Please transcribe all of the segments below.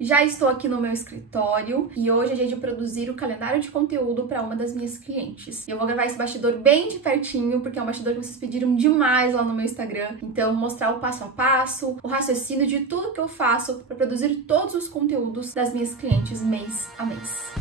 Já estou aqui no meu escritório e hoje é dia de produzir o calendário de conteúdo para uma das minhas clientes. E eu vou gravar esse bastidor bem de pertinho, porque é um bastidor que vocês pediram demais lá no meu Instagram. Então, vou mostrar o passo a passo, o raciocínio de tudo que eu faço para produzir todos os conteúdos das minhas clientes mês a mês.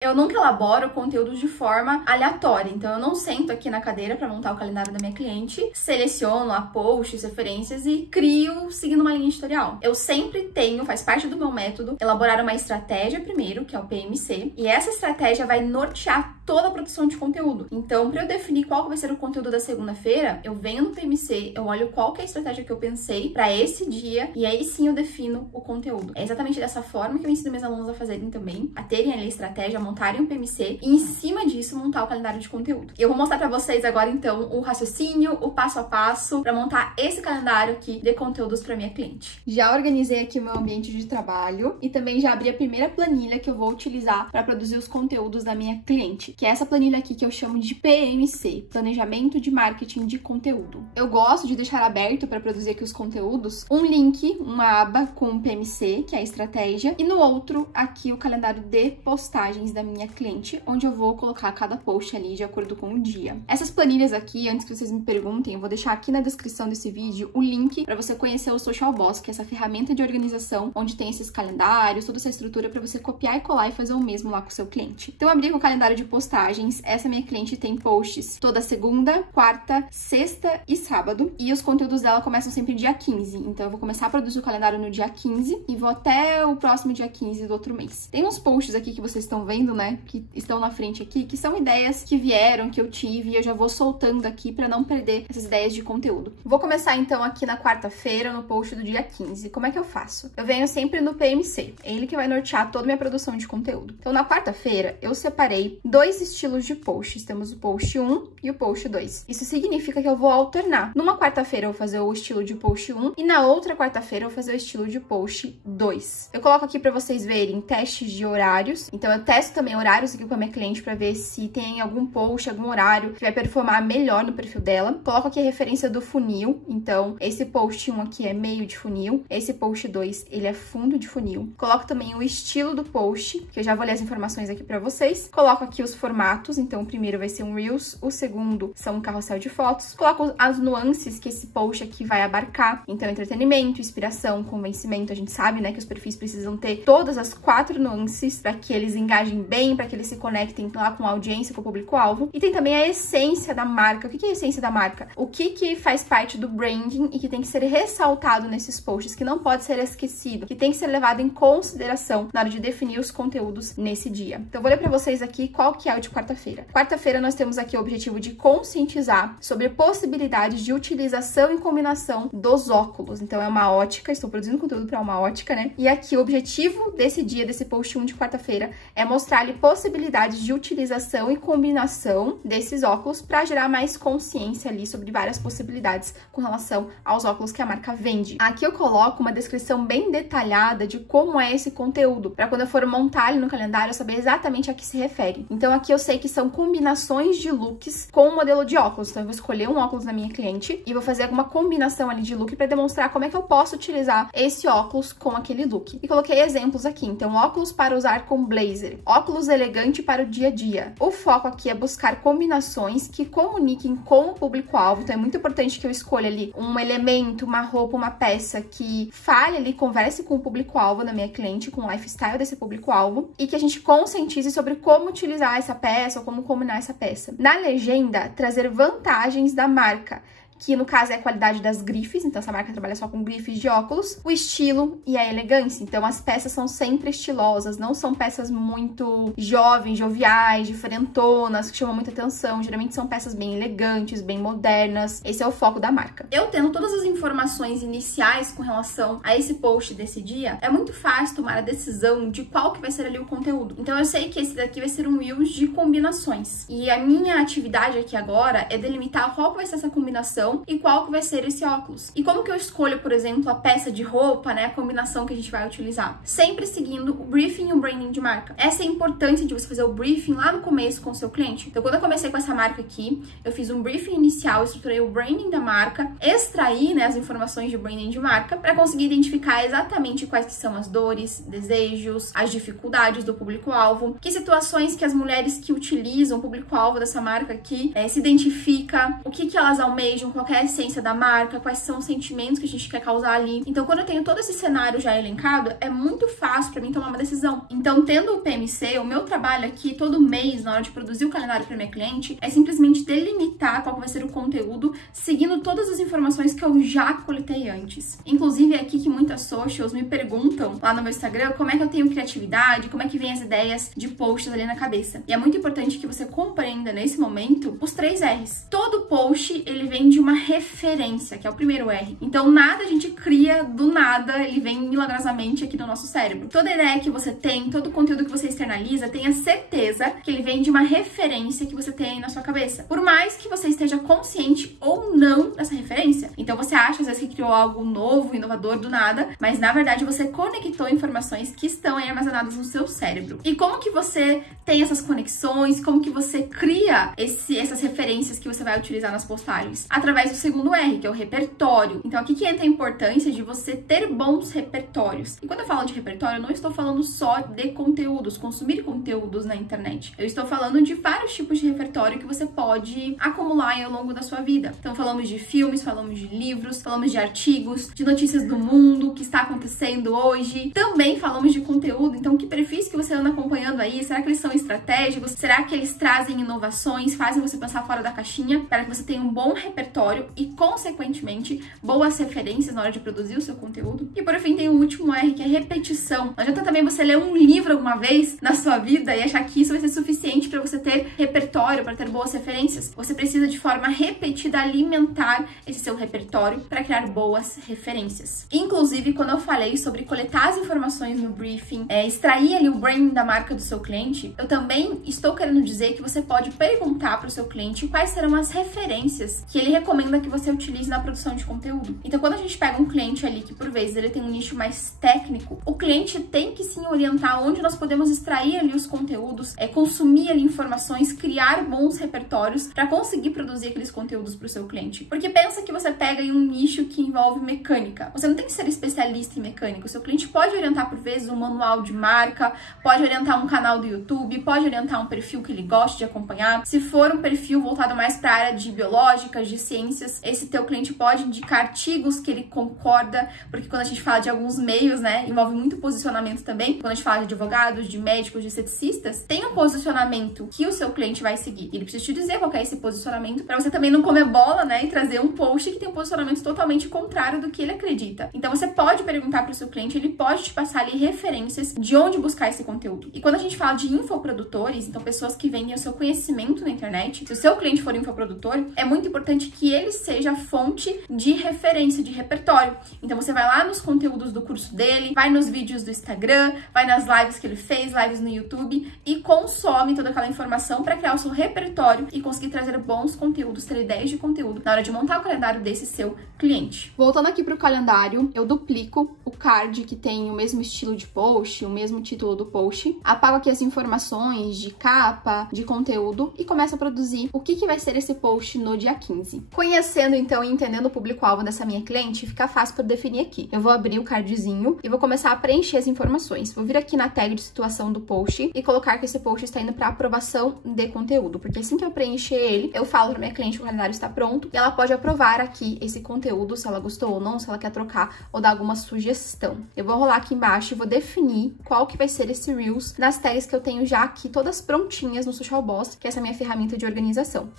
Eu nunca elaboro conteúdo de forma aleatória, então eu não sento aqui na cadeira para montar o calendário da minha cliente, seleciono a posts, referências e crio seguindo uma linha editorial. Eu sempre tenho, faz parte do meu método, elaborar uma estratégia primeiro, que é o PMC, e essa estratégia vai nortear toda a produção de conteúdo. Então, para eu definir qual vai ser o conteúdo da segunda-feira, eu venho no PMC, eu olho qual que é a estratégia que eu pensei para esse dia e aí sim eu defino o conteúdo. É exatamente dessa forma que eu ensino meus alunos a fazerem também, a terem ali a estratégia, a montarem um PMC e em cima disso montar o calendário de conteúdo. E eu vou mostrar para vocês agora então o raciocínio, o passo a passo para montar esse calendário aqui de conteúdos para minha cliente. Já organizei aqui o meu ambiente de trabalho e também já abri a primeira planilha que eu vou utilizar para produzir os conteúdos da minha cliente, que é essa planilha aqui que eu chamo de PMC, Planejamento de Marketing de Conteúdo. Eu gosto de deixar aberto para produzir aqui os conteúdos um link, uma aba com PMC, que é a estratégia, e no outro aqui o calendário de postagens da minha cliente, onde eu vou colocar cada post ali de acordo com o dia. Essas planilhas aqui, antes que vocês me perguntem, eu vou deixar aqui na descrição desse vídeo o link para você conhecer o Social Boss, que é essa ferramenta de organização onde tem esses calendários, toda essa estrutura para você copiar e colar e fazer o mesmo lá com o seu cliente. Então, eu abri com o calendário de postagens. Essa minha cliente tem posts toda segunda, quarta, sexta e sábado, e os conteúdos dela começam sempre dia 15. Então, eu vou começar a produzir o calendário no dia 15 e vou até o próximo dia 15 do outro mês. Tem uns posts aqui que vocês estão vendo, né, que estão na frente aqui, que são ideias que vieram, que eu tive, e eu já vou soltando aqui para não perder essas ideias de conteúdo. Vou começar então aqui na quarta-feira, no post do dia 15. Como é que eu faço? Eu venho sempre no PMC, é ele que vai nortear toda a minha produção de conteúdo. Então, na quarta-feira, eu separei dois estilos de posts. Temos o post 1 e o post 2. Isso significa que eu vou alternar. Numa quarta-feira, eu vou fazer o estilo de post 1 e na outra quarta-feira, eu vou fazer o estilo de post 2. Eu coloco aqui para vocês verem testes de horários. Então, eu testo também horários aqui com a minha cliente para ver se tem algum post, algum horário que vai performar melhor no perfil dela. Coloco aqui a referência do funil. Então, esse post 1 aqui é meio de funil. Esse post 2, ele é fundo de funil. Coloco também o estilo do post, que eu já vou ler as informações aqui para vocês. Coloco aqui os formatos. Então, o primeiro vai ser um Reels, o segundo são um carrossel de fotos. Coloco as nuances que esse post aqui vai abarcar. Então, entretenimento, inspiração, convencimento. A gente sabe, né, que os perfis precisam ter todas as 4 nuances para que eles engajem bem, para que eles se conectem lá com a audiência, com o público-alvo. E tem também a essência da marca. O que é a essência da marca? O que faz parte do branding e que tem que ser ressaltado nesses posts, que não pode ser esquecido, que tem que ser levado em consideração na hora de definir os conteúdos nesse dia. Então, eu vou ler para vocês aqui qual que é o de quarta-feira. Quarta-feira, nós temos aqui o objetivo de conscientizar sobre possibilidades de utilização e combinação dos óculos. Então, é uma ótica, estou produzindo conteúdo para uma ótica, né? E aqui, o objetivo desse dia, desse post 1 de quarta-feira, é mostrar-lhe possibilidades de utilização e combinação desses óculos para gerar mais consciência ali sobre várias possibilidades com relação aos óculos que a marca vende. Aqui eu coloco uma descrição bem detalhada de como é esse conteúdo, para quando eu for montar ele no calendário, eu saber exatamente a que se refere. Então, aqui eu sei que são combinações de looks com o modelo de óculos. Então, eu vou escolher um óculos na minha cliente e vou fazer alguma combinação ali de look para demonstrar como é que eu posso utilizar esse óculos com aquele look. E coloquei exemplos aqui. Então, óculos para usar com blazer, óculos elegante para o dia a dia. O foco aqui é buscar combinações que comuniquem com o público-alvo. Então, é muito importante que eu escolha ali um elemento, uma roupa, uma peça que fale ali, converse com o público-alvo da minha cliente, com o lifestyle desse público-alvo, e que a gente conscientize sobre como utilizar essa peça ou como combinar essa peça. Na legenda, trazer vantagens da marca, que no caso é a qualidade das grifes, então essa marca trabalha só com grifes de óculos, o estilo e a elegância. Então as peças são sempre estilosas, não são peças muito jovens, joviais, diferentonas, que chamam muita atenção. Geralmente são peças bem elegantes, bem modernas. Esse é o foco da marca. Eu tendo todas as informações iniciais com relação a esse post desse dia, é muito fácil tomar a decisão de qual que vai ser ali o conteúdo. Então eu sei que esse daqui vai ser um Reels de combinações. E a minha atividade aqui agora é delimitar qual vai ser essa combinação coleção e qual que vai ser esse óculos. E como que eu escolho, por exemplo, a peça de roupa, né, a combinação que a gente vai utilizar? Sempre seguindo o briefing e o branding de marca. Essa é a importância de você fazer o briefing lá no começo com o seu cliente. Então, quando eu comecei com essa marca aqui, eu fiz um briefing inicial, estruturei o branding da marca, extraí, né, as informações de branding de marca para conseguir identificar exatamente quais que são as dores, desejos, as dificuldades do público-alvo, que situações que as mulheres que utilizam o público-alvo dessa marca aqui se identifica, o que elas almejam, qual é a essência da marca, quais são os sentimentos que a gente quer causar ali. Então, quando eu tenho todo esse cenário já elencado, é muito fácil para mim tomar uma decisão. Então, tendo o PMC, o meu trabalho aqui todo mês, na hora de produzir o calendário para minha cliente, é simplesmente delimitar qual vai ser o conteúdo, seguindo todas as informações que eu já coletei antes. Inclusive, é aqui que muitas socials me perguntam lá no meu Instagram como é que eu tenho criatividade, como é que vem as ideias de posts ali na cabeça. E é muito importante que você compreenda nesse momento os 3 R's. Todo post, ele vem de uma referência, que é o primeiro R. Então, nada a gente cria do nada, ele vem milagrosamente aqui no nosso cérebro. Toda ideia que você tem, todo conteúdo que você externaliza, tenha certeza que ele vem de uma referência que você tem aí na sua cabeça. Por mais que você esteja consciente ou não dessa referência. Então, você acha, às vezes, que criou algo novo, inovador do nada, mas, na verdade, você conectou informações que estão aí armazenadas no seu cérebro. E como que você tem essas conexões? Como que você cria essas referências que você vai utilizar nas postagens? Através do segundo R, que é o repertório. Então, aqui que entra a importância de você ter bons repertórios. E quando eu falo de repertório, eu não estou falando só de conteúdos, consumir conteúdos na internet. Eu estou falando de vários tipos de repertório que você pode acumular ao longo da sua vida. Então, falamos de filmes, falamos de livros, falamos de artigos, de notícias do mundo, o que está acontecendo hoje. Também falamos de conteúdo. Então, que perfis que você anda acompanhando aí? Será que eles são estratégicos? Será que eles trazem inovações, fazem você pensar fora da caixinha para que você tenha um bom repertório e, consequentemente, boas referências na hora de produzir o seu conteúdo? E, por fim, tem o último R, que é repetição. Não adianta também você ler um livro alguma vez na sua vida e achar que isso vai ser suficiente para você ter repertório, para ter boas referências. Você precisa, de forma repetida, alimentar esse seu repertório para criar boas referências. Inclusive, quando eu falei sobre coletar as informações no briefing, extrair ali o branding da marca do seu cliente, eu também estou querendo dizer que você pode perguntar para o seu cliente quais serão as referências que ele recomenda que você utilize na produção de conteúdo. Então, quando a gente pega um cliente ali que, por vezes, ele tem um nicho mais técnico, o cliente tem que sim orientar onde nós podemos extrair ali os conteúdos, consumir ali informações, criar bons repertórios para conseguir produzir aqueles conteúdos para o seu cliente. Porque pensa que você pega aí um nicho que envolve mecânica. Você não tem que ser especialista em mecânica. O seu cliente pode orientar, por vezes, um manual de marca, pode orientar um canal do YouTube, pode orientar um perfil que ele goste de acompanhar. Se for um perfil voltado mais para a área de biológicas, de ciências, esse teu cliente pode indicar artigos que ele concorda, porque quando a gente fala de alguns meios, né, envolve muito posicionamento também. Quando a gente fala de advogados, de médicos, de ceticistas, tem um posicionamento que o seu cliente vai seguir. Ele precisa te dizer qual é esse posicionamento para você também não comer bola, né, e trazer um post que tem um posicionamento totalmente contrário do que ele acredita. Então, você pode perguntar para o seu cliente, ele pode te passar ali referências de onde buscar esse conteúdo. E quando a gente fala de infoprodutores, então pessoas que vendem o seu conhecimento na internet, se o seu cliente for infoprodutor, é muito importante que ele seja fonte de referência, de repertório. Então, você vai lá nos conteúdos do curso dele, vai nos vídeos do Instagram, vai nas lives que ele fez, lives no YouTube, e consome toda aquela informação para criar o seu repertório e conseguir trazer bons conteúdos, ter ideias de conteúdo na hora de montar o calendário desse seu cliente. Voltando aqui para o calendário, eu duplico o card que tem o mesmo estilo de post, o mesmo título do post, apago aqui as informações de capa, de conteúdo e começo a produzir o que vai ser esse post no dia 15. Conhecendo então e entendendo o público-alvo dessa minha cliente, fica fácil para definir aqui. Eu vou abrir o cardzinho e vou começar a preencher as informações. Vou vir aqui na tag de situação do post e colocar que esse post está indo para aprovação de conteúdo, porque assim que eu preencher ele, eu falo para minha cliente que o calendário está pronto e ela pode aprovar aqui esse conteúdo, se ela gostou ou não, se ela quer trocar ou dar alguma sugestão. Eu vou rolar aqui embaixo e vou definir qual que vai ser esse Reels nas tags que eu tenho já aqui todas prontinhas no Social Boss, que é essa minha ferramenta de organização.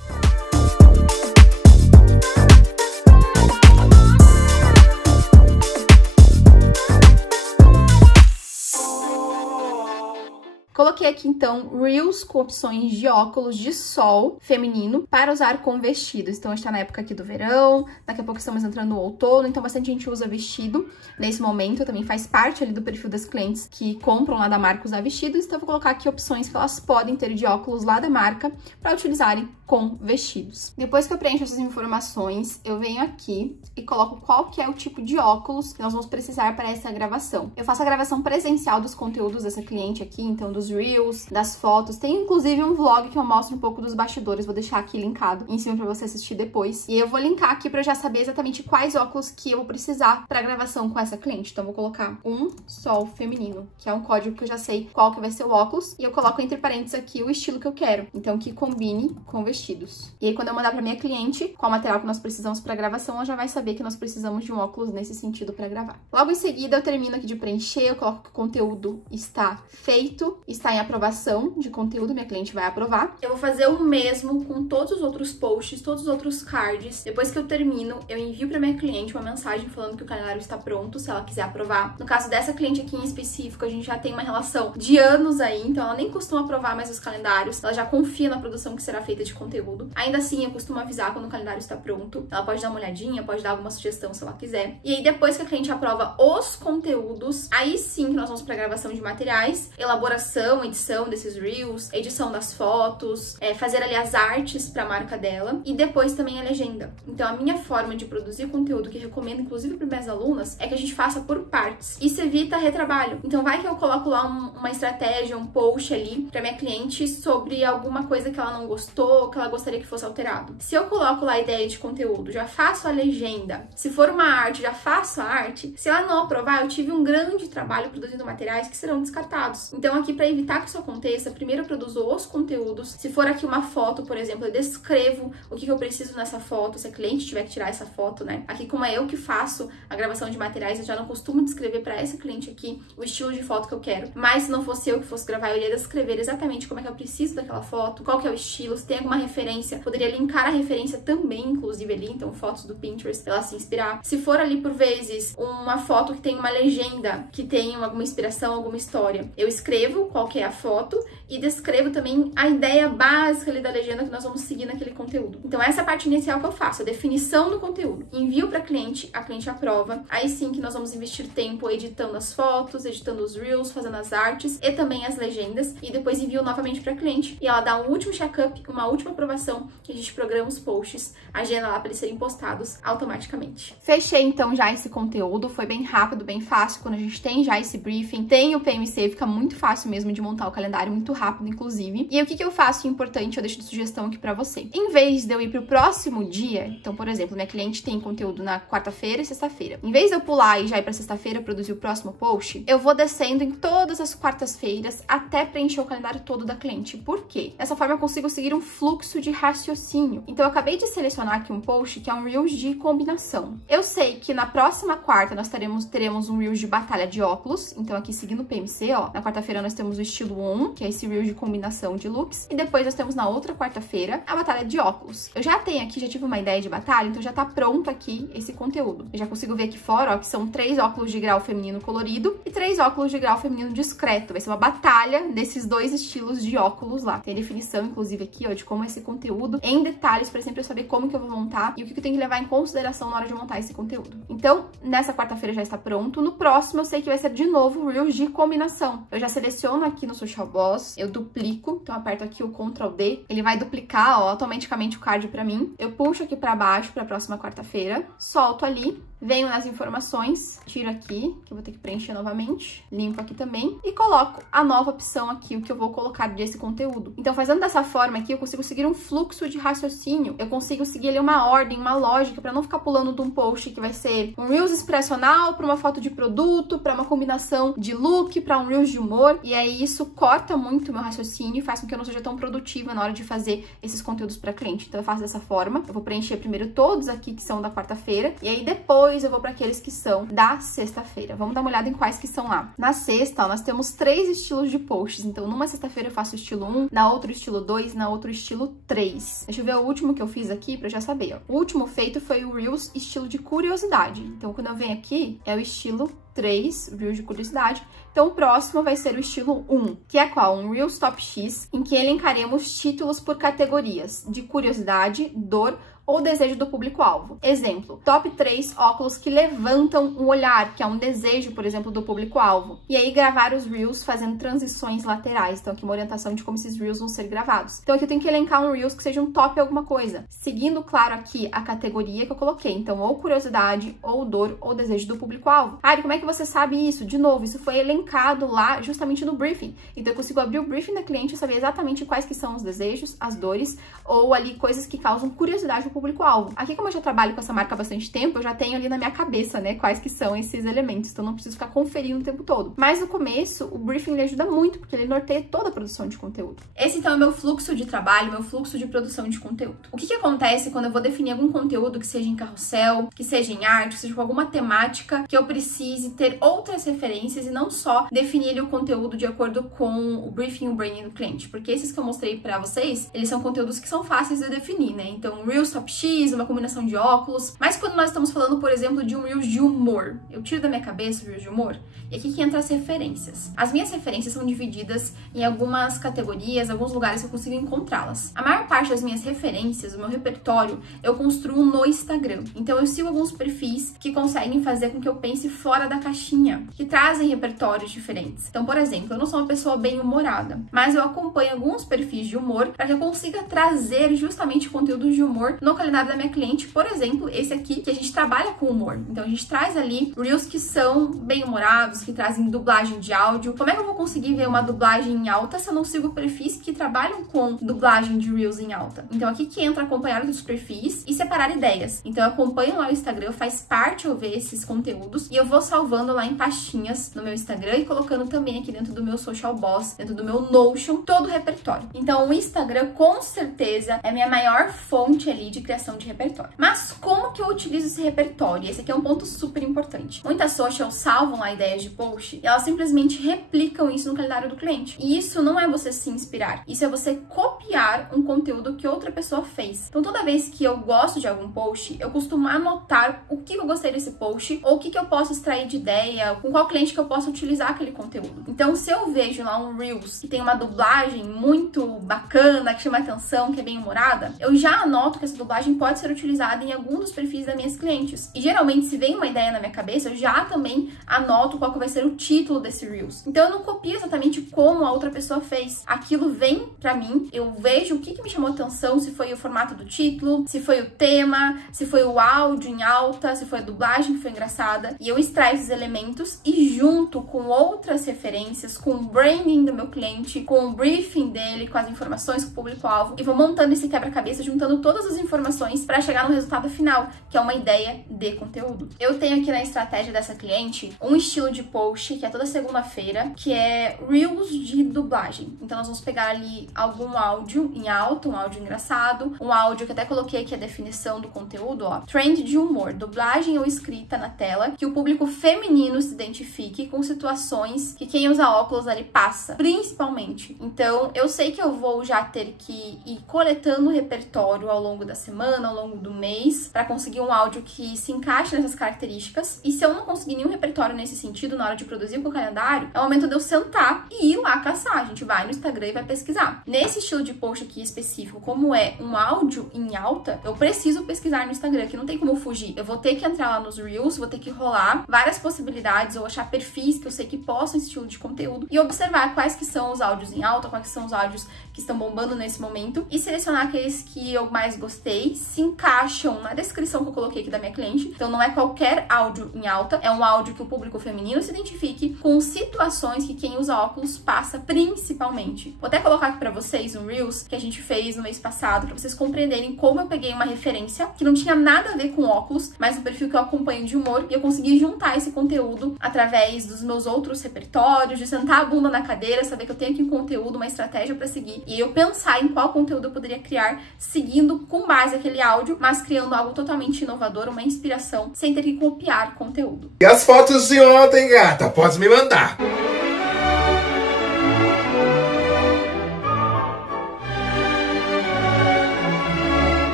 Coloquei aqui, então, Reels com opções de óculos de sol feminino para usar com vestidos. Então, a gente tá na época aqui do verão, daqui a pouco estamos entrando no outono, então bastante gente usa vestido nesse momento. Também faz parte ali do perfil das clientes que compram lá da marca usar vestidos. Então, eu vou colocar aqui opções que elas podem ter de óculos lá da marca para utilizarem com vestidos. Depois que eu preencho essas informações, eu venho aqui e coloco qual que é o tipo de óculos que nós vamos precisar para essa gravação. Eu faço a gravação presencial dos conteúdos dessa cliente aqui, então dos Reels, das fotos. Tem inclusive um vlog que eu mostro um pouco dos bastidores, vou deixar aqui linkado em cima para você assistir depois. E eu vou linkar aqui para eu já saber exatamente quais óculos que eu vou precisar para gravação com essa cliente. Então eu vou colocar um sol feminino, que é um código que eu já sei qual que vai ser o óculos, e eu coloco entre parênteses aqui o estilo que eu quero, então que combine com vestidos. E aí quando eu mandar para minha cliente qual material que nós precisamos para gravação, ela já vai saber que nós precisamos de um óculos nesse sentido para gravar. Logo em seguida eu termino aqui de preencher, eu coloco que o conteúdo está feito, está em aprovação de conteúdo, minha cliente vai aprovar. Eu vou fazer o mesmo com todos os outros posts, todos os outros cards. Depois que eu termino, eu envio para minha cliente uma mensagem falando que o calendário está pronto, se ela quiser aprovar. No caso dessa cliente aqui em específico, a gente já tem uma relação de anos aí, então ela nem costuma aprovar mais os calendários, ela já confia na produção que será feita de conteúdo. Ainda assim, eu costumo avisar quando o calendário está pronto. Ela pode dar uma olhadinha, pode dar alguma sugestão se ela quiser. E aí, depois que a cliente aprova os conteúdos, aí sim que nós vamos para gravação de materiais, elaboração, edição desses Reels, edição das fotos, fazer ali as artes para a marca dela e depois também a legenda. Então, a minha forma de produzir conteúdo, que eu recomendo inclusive para minhas alunas, é que a gente faça por partes. Isso evita retrabalho. Então, vai que eu coloco lá uma estratégia, um post ali para minha cliente sobre alguma coisa que ela não gostou, que ela gostaria que fosse alterado. Se eu coloco lá a ideia de conteúdo, já faço a legenda. Se for uma arte, já faço a arte. Se ela não aprovar, eu tive um grande trabalho produzindo materiais que serão descartados. Então, aqui, para evitar que isso aconteça, primeiro eu produzo os conteúdos. Se for aqui uma foto, por exemplo, eu descrevo o que eu preciso nessa foto, se a cliente tiver que tirar essa foto, né? Aqui, como é eu que faço a gravação de materiais, eu já não costumo descrever para essa cliente aqui o estilo de foto que eu quero. Mas se não fosse eu que fosse gravar, eu iria descrever exatamente como é que eu preciso daquela foto, qual que é o estilo, se tem alguma referência, poderia linkar a referência também, inclusive ali, então fotos do Pinterest pra ela se inspirar. Se for ali, por vezes, uma foto que tem uma legenda, que tem alguma inspiração, alguma história, eu escrevo qual que é a foto e descrevo também a ideia básica ali da legenda que nós vamos seguir naquele conteúdo. Então essa é a parte inicial que eu faço, a definição do conteúdo. Envio pra cliente, a cliente aprova, aí sim que nós vamos investir tempo editando as fotos, editando os Reels, fazendo as artes e também as legendas, e depois envio novamente pra cliente e ela dá um último check-up, uma última aprovação, que a gente programa os posts, agenda lá para eles serem postados automaticamente. Fechei então já esse conteúdo, foi bem rápido, bem fácil, quando a gente tem já esse briefing, tem o PMC, fica muito fácil mesmo de montar o calendário, muito rápido inclusive. E aí, o que eu faço importante, eu deixo de sugestão aqui pra você. Em vez de eu ir pro próximo dia, então, por exemplo, minha cliente tem conteúdo na quarta-feira e sexta-feira. Em vez de eu pular e já ir pra sexta-feira produzir o próximo post, eu vou descendo em todas as quartas-feiras até preencher o calendário todo da cliente. Por quê? Dessa forma eu consigo seguir um fluxo de raciocínio. Então, eu acabei de selecionar aqui um post que é um Reels de combinação. Eu sei que na próxima quarta nós teremos um Reels de batalha de óculos. Então, aqui seguindo o PMC, ó, na quarta-feira nós temos o estilo 1, que é esse Reels de combinação de looks. E depois nós temos na outra quarta-feira a batalha de óculos. Eu já tenho aqui, já tive uma ideia de batalha, então já tá pronto aqui esse conteúdo. Eu já consigo ver aqui fora, ó, que são 3 óculos de grau feminino colorido e 3 óculos de grau feminino discreto. Vai ser uma batalha desses dois estilos de óculos lá. Tem a definição, inclusive, aqui, ó, de como é esse conteúdo em detalhes, para sempre eu saber como que eu vou montar e o que eu tenho que levar em consideração na hora de montar esse conteúdo. Então, nessa quarta-feira já está pronto. No próximo, eu sei que vai ser de novo Reels de combinação. Eu já seleciono aqui no Social Boss, eu duplico, então aperto aqui o Ctrl D, ele vai duplicar, ó, automaticamente o card para mim. Eu puxo aqui para baixo para a próxima quarta-feira, solto ali, venho nas informações, tiro aqui, que eu vou ter que preencher novamente, limpo aqui também, e coloco a nova opção aqui, o que eu vou colocar desse conteúdo. Então, fazendo dessa forma aqui, eu consigo seguir um fluxo de raciocínio, eu consigo seguir ali uma ordem, uma lógica, para não ficar pulando de um post que vai ser um Reels inspiracional para uma foto de produto, para uma combinação de look, para um Reels de humor, e aí isso corta muito o meu raciocínio e faz com que eu não seja tão produtiva na hora de fazer esses conteúdos para cliente. Então, eu faço dessa forma, eu vou preencher primeiro todos aqui que são da quarta-feira, e aí depois eu vou para aqueles que são da sexta-feira. Vamos dar uma olhada em quais que são lá. Na sexta, ó, nós temos 3 estilos de posts. Então, numa sexta-feira eu faço o estilo 1, na outra o estilo 2, na outra o estilo 3. Deixa eu ver o último que eu fiz aqui pra eu já saber, ó. O último feito foi o Reels estilo de curiosidade. Então, quando eu venho aqui, é o estilo 3 Reels de curiosidade. Então, o próximo vai ser o estilo 1, que é qual? Um Reels Top X, em que elencaremos títulos por categorias de curiosidade, dor ou desejo do público-alvo. Exemplo, top 3 óculos que levantam o olhar, que é um desejo, por exemplo, do público-alvo. E aí gravar os Reels fazendo transições laterais. Então aqui uma orientação de como esses Reels vão ser gravados. Então aqui eu tenho que elencar um Reels que seja um top alguma coisa, seguindo, claro, aqui a categoria que eu coloquei. Então ou curiosidade, ou dor, ou desejo do público-alvo. Ari, como é que você sabe isso? De novo, isso foi elencado lá justamente no briefing. Então eu consigo abrir o briefing da cliente e saber exatamente quais que são os desejos, as dores, ou ali coisas que causam curiosidade no público-alvo. Aqui, como eu já trabalho com essa marca há bastante tempo, eu já tenho ali na minha cabeça, né, quais que são esses elementos, então não preciso ficar conferindo o tempo todo. Mas no começo, o briefing ele ajuda muito, porque ele norteia toda a produção de conteúdo. Esse, então, é o meu fluxo de trabalho, meu fluxo de produção de conteúdo. O que acontece quando eu vou definir algum conteúdo que seja em carrossel, que seja em arte, que seja com alguma temática, que eu precise ter outras referências e não só definir ali o conteúdo de acordo com o briefing e o branding do cliente, porque esses que eu mostrei pra vocês, eles são conteúdos que são fáceis de definir, né? Então, Reels Top X, uma combinação de óculos. Mas quando nós estamos falando, por exemplo, de um Reels de humor, eu tiro da minha cabeça o Reels de humor, e aqui que entra as referências. As minhas referências são divididas em algumas categorias, alguns lugares que eu consigo encontrá-las. A maior parte das minhas referências, o meu repertório, eu construo no Instagram. Então eu sigo alguns perfis que conseguem fazer com que eu pense fora da caixinha, que trazem repertórios diferentes. Então, por exemplo, eu não sou uma pessoa bem-humorada, mas eu acompanho alguns perfis de humor para que eu consiga trazer justamente conteúdos de humor no calendário da minha cliente. Por exemplo, esse aqui, que a gente trabalha com humor. Então a gente traz ali Reels que são bem-humorados, que trazem dublagem de áudio. Como é que eu vou conseguir ver uma dublagem em alta se eu não sigo perfis que trabalham com dublagem de Reels em alta? Então aqui que entra acompanhar outros perfis e separar ideias. Então eu acompanho lá o Instagram, faz parte eu ver esses conteúdos e eu vou salvando lá em pastinhas no meu Instagram e colocando também aqui dentro do meu Social Boss, dentro do meu Notion, todo o repertório. Então o Instagram com certeza é a minha maior fonte ali de criação de repertório. Mas como que eu utilizo esse repertório? Esse aqui é um ponto super importante. Muitas socials salvam lá ideias de post e elas simplesmente replicam isso no calendário do cliente. E isso não é você se inspirar, isso é você copiar um conteúdo que outra pessoa fez. Então toda vez que eu gosto de algum post, eu costumo anotar o que eu gostei desse post ou o que eu posso extrair de ideia, com qual cliente que eu posso utilizar aquele conteúdo. Então se eu vejo lá um Reels que tem uma dublagem muito bacana, que chama atenção, que é bem humorada, eu já anoto que essa dublagem pode ser utilizada em algum dos perfis das minhas clientes. E geralmente, se vem uma ideia na minha cabeça, eu já também anoto qual que vai ser o título desse Reels. Então eu não copio exatamente como a outra pessoa fez. Aquilo vem pra mim, eu vejo o que me chamou atenção, se foi o formato do título, se foi o tema, se foi o áudio em alta, se foi a dublagem que foi engraçada. E eu extraio esses elementos e junto com outras referências, com o branding do meu cliente, com o briefing dele, com as informações, com o público-alvo, e vou montando esse quebra-cabeça, juntando todas as informações para chegar no resultado final, que é uma ideia de conteúdo. Eu tenho aqui na estratégia dessa cliente um estilo de post que é toda segunda-feira, que é Reels de dublagem. Então nós vamos pegar ali algum áudio em alta, um áudio engraçado, um áudio que até coloquei aqui a definição do conteúdo, ó, trend de humor, dublagem ou escrita na tela, que o público feminino se identifique com situações que quem usa óculos ali passa, principalmente. Então eu sei que eu vou já ter que ir coletando o repertório ao longo da semana, ao longo do mês, para conseguir um áudio que se encaixe nessas características. E se eu não conseguir nenhum repertório nesse sentido na hora de produzir o calendário, é o momento de eu sentar e ir lá caçar. A gente vai no Instagram e vai pesquisar. Nesse estilo de post aqui específico, como é um áudio em alta, eu preciso pesquisar no Instagram, que não tem como fugir. Eu vou ter que entrar lá nos Reels, vou ter que rolar várias possibilidades ou achar perfis que eu sei que possam esse estilo de conteúdo e observar quais que são os áudios em alta, quais que são os áudios que estão bombando nesse momento e selecionar aqueles que eu mais gostei, se encaixam na descrição que eu coloquei aqui da minha cliente. Então não é qualquer áudio em alta, é um áudio que o público feminino se identifique com situações que quem usa óculos passa principalmente. Vou até colocar aqui pra vocês um Reels que a gente fez no mês passado, pra vocês compreenderem como eu peguei uma referência que não tinha nada a ver com óculos, mas um perfil que eu acompanho de humor, e eu consegui juntar esse conteúdo através dos meus outros repertórios, de sentar a bunda na cadeira, saber que eu tenho aqui um conteúdo, uma estratégia pra seguir, e eu pensar em qual conteúdo eu poderia criar seguindo com base aquele áudio, mas criando algo totalmente inovador, uma inspiração, sem ter que copiar conteúdo. E as fotos de ontem, gata? Pode me mandar.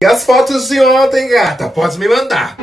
E as fotos de ontem, gata? Pode me mandar.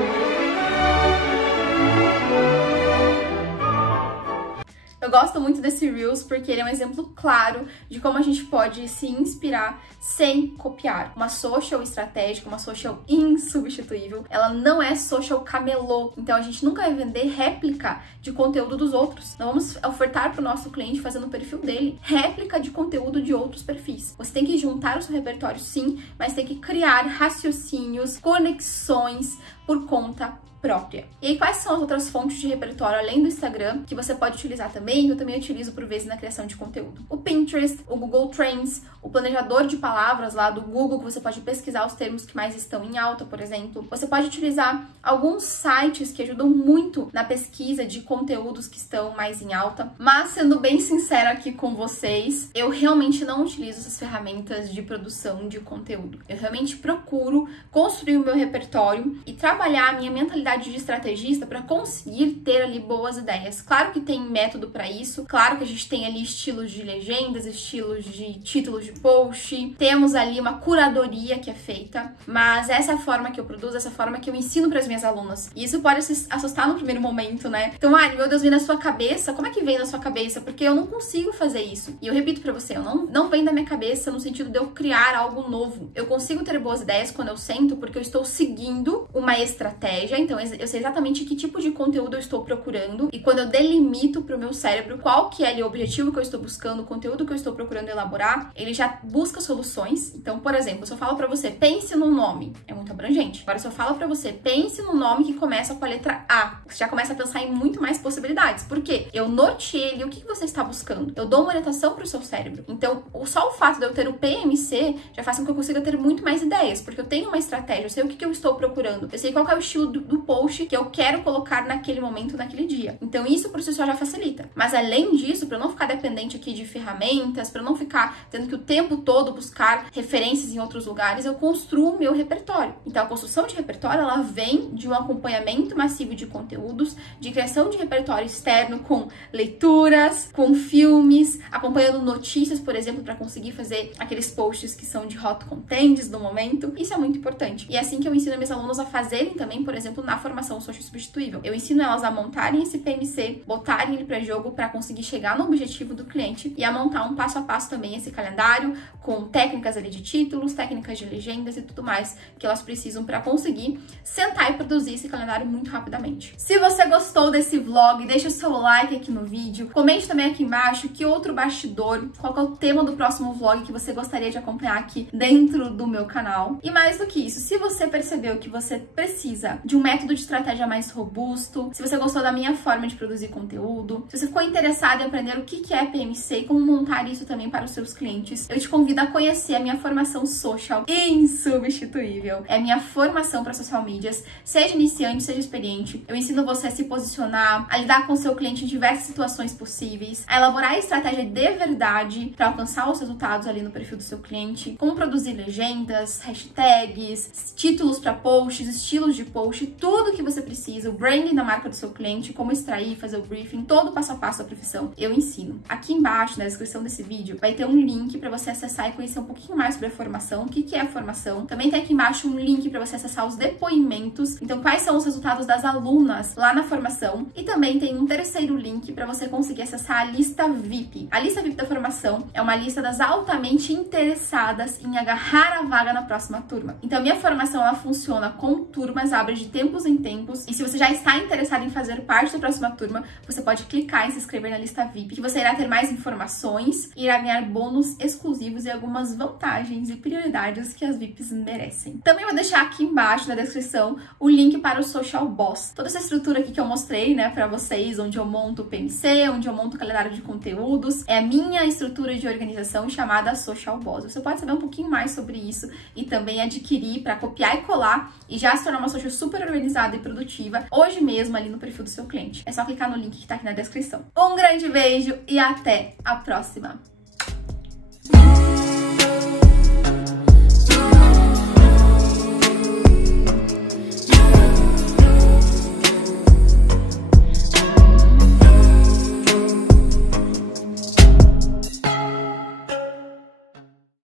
gosto muito desse Reels porque ele é um exemplo claro de como a gente pode se inspirar sem copiar. Uma social estratégica, uma social insubstituível, ela não é social camelô. Então a gente nunca vai vender réplica de conteúdo dos outros. Não vamos ofertar para o nosso cliente, fazendo o perfil dele, réplica de conteúdo de outros perfis. Você tem que juntar o seu repertório, sim, mas tem que criar raciocínios, conexões por conta própria. E aí, quais são as outras fontes de repertório além do Instagram que você pode utilizar também, que eu também utilizo por vezes na criação de conteúdo? O Pinterest, o Google Trends, o planejador de palavras lá do Google, que você pode pesquisar os termos que mais estão em alta, por exemplo. Você pode utilizar alguns sites que ajudam muito na pesquisa de conteúdos que estão mais em alta. Mas, sendo bem sincera aqui com vocês, eu realmente não utilizo essas ferramentas de produção de conteúdo. Eu realmente procuro construir o meu repertório e trabalhar a minha mentalidade de estrategista para conseguir ter ali boas ideias. Claro que tem método para isso, claro que a gente tem ali estilos de legendas, estilos de títulos de post, temos ali uma curadoria que é feita, mas essa é a forma que eu produzo, essa é a forma que eu ensino para as minhas alunas. E isso pode se assustar no primeiro momento, né? Então, meu Deus, vem na sua cabeça? Como é que vem na sua cabeça? Porque eu não consigo fazer isso. E eu repito para você, não vem da minha cabeça no sentido de eu criar algo novo. Eu consigo ter boas ideias quando eu sento, porque eu estou seguindo uma estratégia, então eu sei exatamente que tipo de conteúdo eu estou procurando e quando eu delimito para o meu cérebro qual que é ali o objetivo que eu estou buscando, o conteúdo que eu estou procurando elaborar, ele já busca soluções. Então, por exemplo, se eu falo para você, pense num nome, é muito abrangente. Agora, se eu falo para você, pense num nome que começa com a letra A, você já começa a pensar em muito mais possibilidades. Por quê? Eu norteei ali o que você está buscando. Eu dou uma orientação para o seu cérebro. Então, só o fato de eu ter o PMC já faz com que eu consiga ter muito mais ideias, porque eu tenho uma estratégia, eu sei o que eu estou procurando, eu sei qual é o estilo do post que eu quero colocar naquele momento, naquele dia. Então isso por si só já facilita. Mas além disso, para eu não ficar dependente aqui de ferramentas, para eu não ficar tendo que o tempo todo buscar referências em outros lugares, eu construo o meu repertório. Então a construção de repertório, ela vem de um acompanhamento massivo de conteúdos, de criação de repertório externo com leituras, com filmes, acompanhando notícias, por exemplo, para conseguir fazer aqueles posts que são de hot contents do momento. Isso é muito importante. E é assim que eu ensino meus alunos a fazerem também, por exemplo, na formação social substituível. Eu ensino elas a montarem esse PMC, botarem ele para jogo para conseguir chegar no objetivo do cliente e a montar um passo a passo também esse calendário com técnicas ali de títulos, técnicas de legendas e tudo mais que elas precisam para conseguir sentar e produzir esse calendário muito rapidamente. Se você gostou desse vlog, deixa o seu like aqui no vídeo, comente também aqui embaixo que outro bastidor, qual é o tema do próximo vlog que você gostaria de acompanhar aqui dentro do meu canal. E mais do que isso, se você percebeu que você precisa de um método de estratégia mais robusto, se você gostou da minha forma de produzir conteúdo, se você ficou interessado em aprender o que é PMC e como montar isso também para os seus clientes, eu te convido a conhecer a minha formação social insubstituível. É a minha formação para social medias, seja iniciante, seja experiente. Eu ensino você a se posicionar, a lidar com o seu cliente em diversas situações possíveis, a elaborar a estratégia de verdade para alcançar os resultados ali no perfil do seu cliente, como produzir legendas, hashtags, títulos para posts, estilos de post, tudo que você precisa, o branding da marca do seu cliente, como extrair, fazer o briefing, todo o passo a passo da profissão, eu ensino. Aqui embaixo, na descrição desse vídeo, vai ter um link para você acessar e conhecer um pouquinho mais sobre a formação, o que é a formação. Também tem aqui embaixo um link para você acessar os depoimentos, então quais são os resultados das alunas lá na formação. E também tem um terceiro link para você conseguir acessar a lista VIP. A lista VIP da formação é uma lista das altamente interessadas em agarrar a vaga na próxima turma. Então, a minha formação, ela funciona com turmas, abre de tempos em tempos. E se você já está interessado em fazer parte da próxima turma, você pode clicar em se inscrever na lista VIP, que você irá ter mais informações, irá ganhar bônus exclusivos e algumas vantagens e prioridades que as VIPs merecem. Também vou deixar aqui embaixo na descrição o link para o Social Boss. Toda essa estrutura aqui que eu mostrei, né, para vocês, onde eu monto o PMC, onde eu monto o calendário de conteúdos, é a minha estrutura de organização chamada Social Boss. Você pode saber um pouquinho mais sobre isso e também adquirir para copiar e colar e já se tornar uma social super organizada e produtiva hoje mesmo ali no perfil do seu cliente. É só clicar no link que tá aqui na descrição. Um grande beijo e até a próxima!